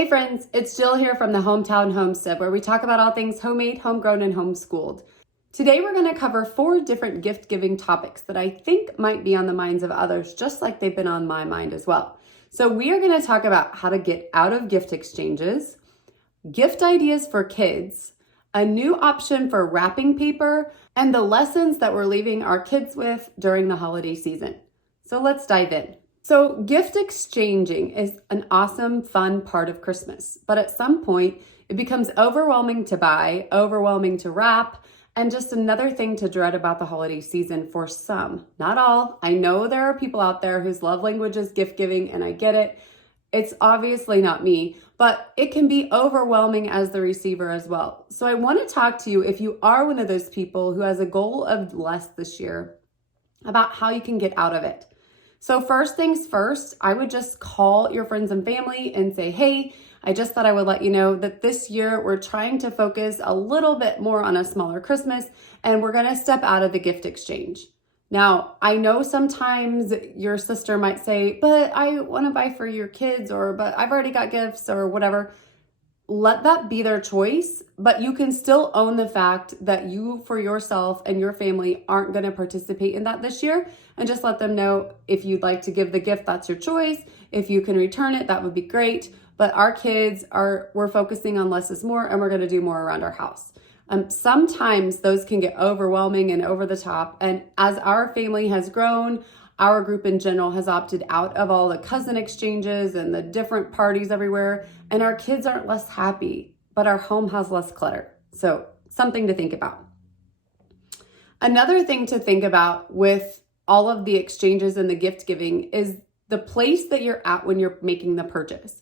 Hey friends, it's Jill here from the Hometown Homestead, where we talk about all things homemade, homegrown, and homeschooled. Today we're going to cover 4 different gift-giving topics that I think might be on the minds of others, just like they've been on my mind as well. So we are going to talk about how to get out of gift exchanges, gift ideas for kids, a new option for wrapping paper, and the lessons that we're leaving our kids with during the holiday season. So let's dive in. So gift exchanging is an awesome, fun part of Christmas, but at some point it becomes overwhelming to buy, overwhelming to wrap, and just another thing to dread about the holiday season for some, not all. I know there are people out there whose love language is gift giving, and I get it. It's obviously not me, but it can be overwhelming as the receiver as well. So I want to talk to you, if you are one of those people who has a goal of less this year, about how you can get out of it. So first things first, I would just call your friends and family and say, hey, I just thought I would let you know that this year we're trying to focus a little bit more on a smaller Christmas, and we're going to step out of the gift exchange. Now, I know sometimes your sister might say, but I want to buy for your kids, or but I've already got gifts or whatever. Let that be their choice, but you can still own the fact that you, for yourself and your family, aren't going to participate in that this year, and just let them know if you'd like to give the gift, that's your choice. If you can return it, that would be great. But our kids we're focusing on less is more, and we're going to do more around our house. Sometimes those can get overwhelming and over the top. And as our family has grown, our group in general has opted out of all the cousin exchanges and the different parties everywhere. And our kids aren't less happy, but our home has less clutter. So something to think about. Another thing to think about with all of the exchanges and the gift giving is the place that you're at when you're making the purchase.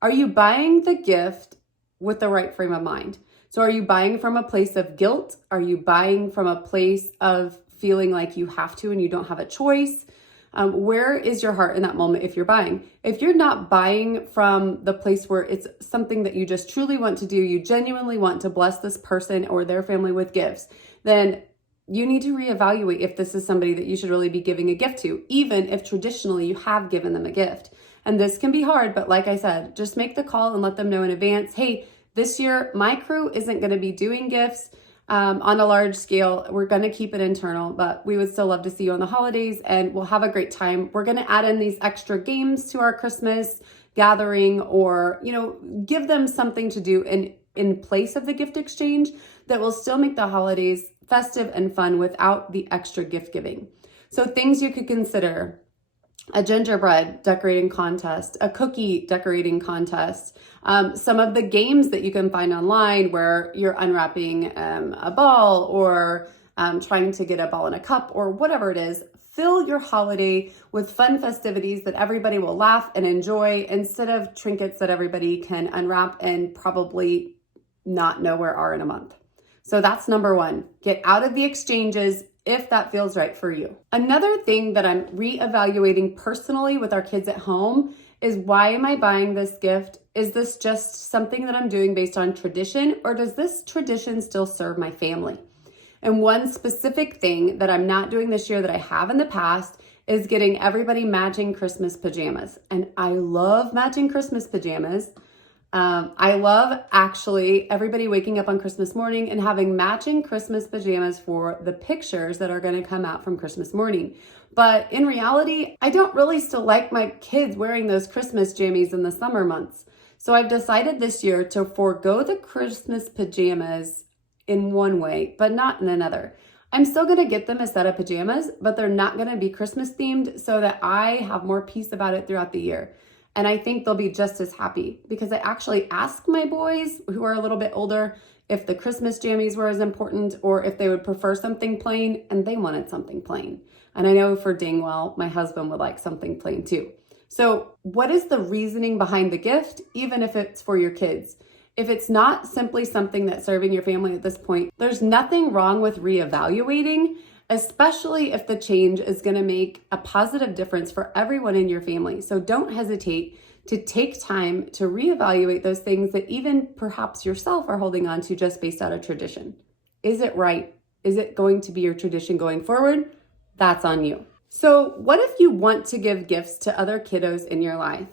Are you buying the gift with the right frame of mind? So are you buying from a place of guilt? Are you buying from a place of feeling like you have to and you don't have a choice? Where is your heart in that moment if you're buying? If you're not buying from the place where it's something that you just truly want to do, you genuinely want to bless this person or their family with gifts, then you need to reevaluate if this is somebody that you should really be giving a gift to, even if traditionally you have given them a gift. And this can be hard, but like I said, just make the call and let them know in advance, hey, this year my crew isn't going to be doing gifts on a large scale. We're going to keep it internal, but we would still love to see you on the holidays, and we'll have a great time. We're going to add in these extra games to our Christmas gathering, or, give them something to do in place of the gift exchange that will still make the holidays festive and fun without the extra gift giving. So things you could consider: a gingerbread decorating contest, a cookie decorating contest, some of the games that you can find online where you're unwrapping a ball, or trying to get a ball in a cup, or whatever it is. Fill your holiday with fun festivities that everybody will laugh and enjoy, instead of trinkets that everybody can unwrap and probably not know where are in a month. So that's number 1. Get out of the exchanges if that feels right for you. Another thing that I'm reevaluating personally with our kids at home is, why am I buying this gift? Is this just something that I'm doing based on tradition, or does this tradition still serve my family? And one specific thing that I'm not doing this year that I have in the past is getting everybody matching Christmas pajamas. And I love matching Christmas pajamas. I love actually everybody waking up on Christmas morning and having matching Christmas pajamas for the pictures that are going to come out from Christmas morning. But in reality, I don't really still like my kids wearing those Christmas jammies in the summer months. So I've decided this year to forego the Christmas pajamas in one way, but not in another. I'm still going to get them a set of pajamas, but they're not going to be Christmas themed, so that I have more peace about it throughout the year. And I think they'll be just as happy, because I actually asked my boys, who are a little bit older, if the Christmas jammies were as important, or if they would prefer something plain, and they wanted something plain. And I know for dang well, my husband would like something plain too. So what is the reasoning behind the gift, even if it's for your kids? If it's not simply something that's serving your family at this point, there's nothing wrong with reevaluating, especially if the change is going to make a positive difference for everyone in your family. So don't hesitate to take time to reevaluate those things that even perhaps yourself are holding on to just based out of tradition. Is it right? Is it going to be your tradition going forward? That's on you. So what if you want to give gifts to other kiddos in your life?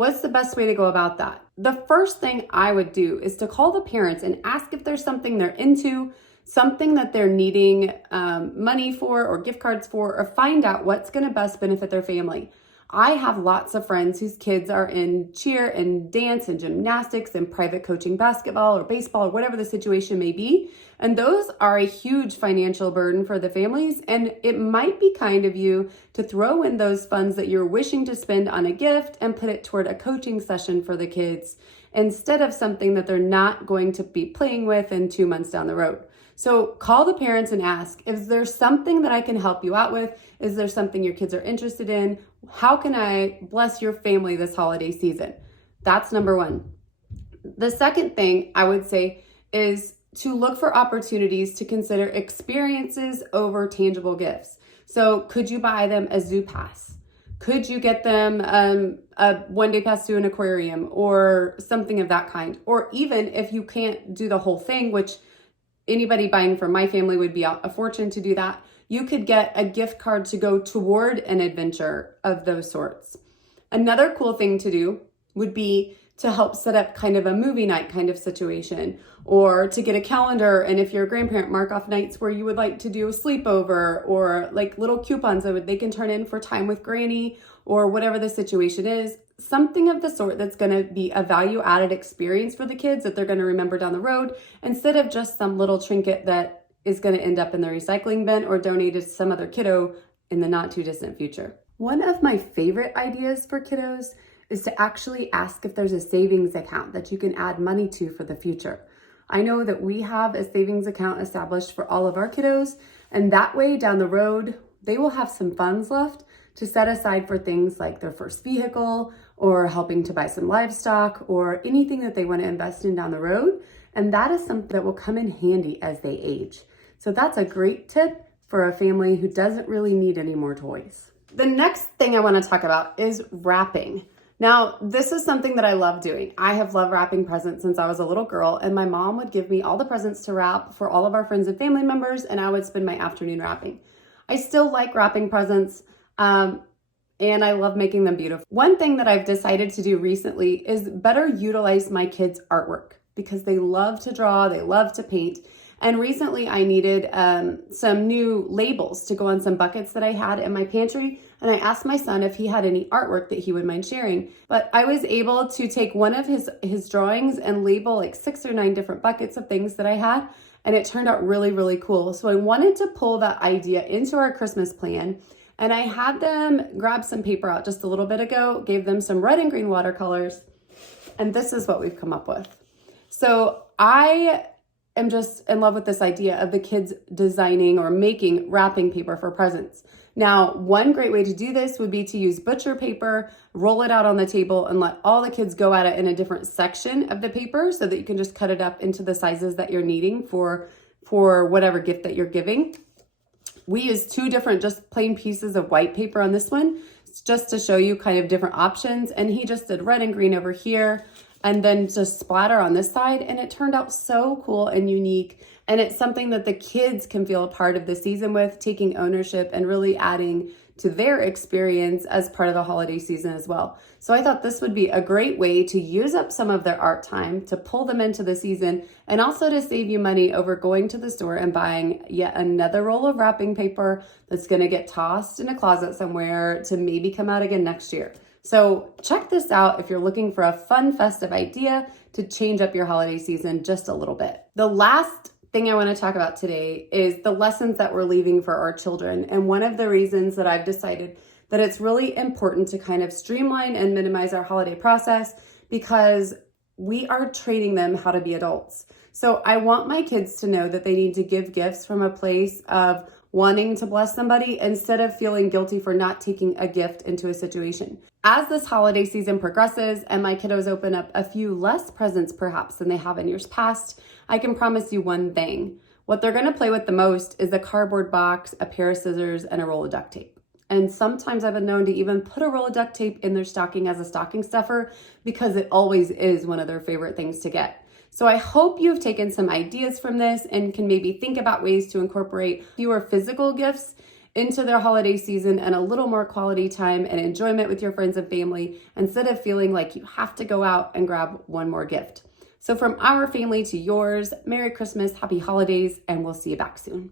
What's the best way to go about that? The first thing I would do is to call the parents and ask if there's something they're into, something that they're needing money for or gift cards for, or find out what's going to best benefit their family. I have lots of friends whose kids are in cheer and dance and gymnastics and private coaching basketball or baseball or whatever the situation may be. And those are a huge financial burden for the families. And it might be kind of you to throw in those funds that you're wishing to spend on a gift and put it toward a coaching session for the kids instead of something that they're not going to be playing with in 2 months down the road. So call the parents and ask, is there something that I can help you out with? Is there something your kids are interested in? How can I bless your family this holiday season? That's number one. The second thing I would say is to look for opportunities to consider experiences over tangible gifts. So could you buy them a zoo pass? Could you get them a one-day pass to an aquarium or something of that kind? Or even if you can't do the whole thing, which anybody buying from my family would be a fortune to do that, you could get a gift card to go toward an adventure of those sorts. Another cool thing to do would be to help set up kind of a movie night kind of situation, or to get a calendar, and if you're a grandparent, mark off nights where you would like to do a sleepover, or like little coupons that they can turn in for time with granny, or whatever the situation is. Something of the sort that's going to be a value added experience for the kids that they're going to remember down the road, instead of just some little trinket that is going to end up in the recycling bin or donated to some other kiddo in the not too distant future. One of my favorite ideas for kiddos is to actually ask if there's a savings account that you can add money to for the future. I know that we have a savings account established for all of our kiddos, and that way down the road, they will have some funds left to set aside for things like their first vehicle or helping to buy some livestock or anything that they want to invest in down the road. And that is something that will come in handy as they age. So that's a great tip for a family who doesn't really need any more toys. The next thing I want to talk about is wrapping. Now, this is something that I love doing. I have loved wrapping presents since I was a little girl, and my mom would give me all the presents to wrap for all of our friends and family members, and I would spend my afternoon wrapping. I still like wrapping presents, and I love making them beautiful. One thing that I've decided to do recently is better utilize my kids' artwork because they love to draw, they love to paint. And recently I needed some new labels to go on some buckets that I had in my pantry. And I asked my son if he had any artwork that he would mind sharing. But I was able to take one of his drawings and label like 6 or 9 different buckets of things that I had. And it turned out really, really cool. So I wanted to pull that idea into our Christmas plan. And I had them grab some paper out just a little bit ago, gave them some red and green watercolors. And this is what we've come up with. So I am just in love with this idea of the kids designing or making wrapping paper for presents. Now, one great way to do this would be to use butcher paper, roll it out on the table, and let all the kids go at it in a different section of the paper so that you can just cut it up into the sizes that you're needing for whatever gift that you're giving. We used 2 different just plain pieces of white paper on this one, just to show you kind of different options. And he just did red and green over here, and then just splatter on this side. And it turned out so cool and unique. And it's something that the kids can feel a part of the season with, taking ownership and really adding to their experience as part of the holiday season as well. So I thought this would be a great way to use up some of their art time, to pull them into the season, and also to save you money over going to the store and buying yet another roll of wrapping paper that's going to get tossed in a closet somewhere to maybe come out again next year. So check this out if you're looking for a fun, festive idea to change up your holiday season just a little bit. The last thing I want to talk about today is the lessons that we're leaving for our children. And one of the reasons that I've decided that it's really important to kind of streamline and minimize our holiday process, because we are training them how to be adults. So I want my kids to know that they need to give gifts from a place of wanting to bless somebody instead of feeling guilty for not taking a gift into a situation. As this holiday season progresses and my kiddos open up a few less presents perhaps than they have in years past, I can promise you one thing. What they're going to play with the most is a cardboard box, a pair of scissors, and a roll of duct tape. And sometimes I've been known to even put a roll of duct tape in their stocking as a stocking stuffer because it always is one of their favorite things to get. So I hope you've taken some ideas from this and can maybe think about ways to incorporate fewer physical gifts into their holiday season and a little more quality time and enjoyment with your friends and family instead of feeling like you have to go out and grab one more gift. So from our family to yours, Merry Christmas, Happy Holidays, and we'll see you back soon.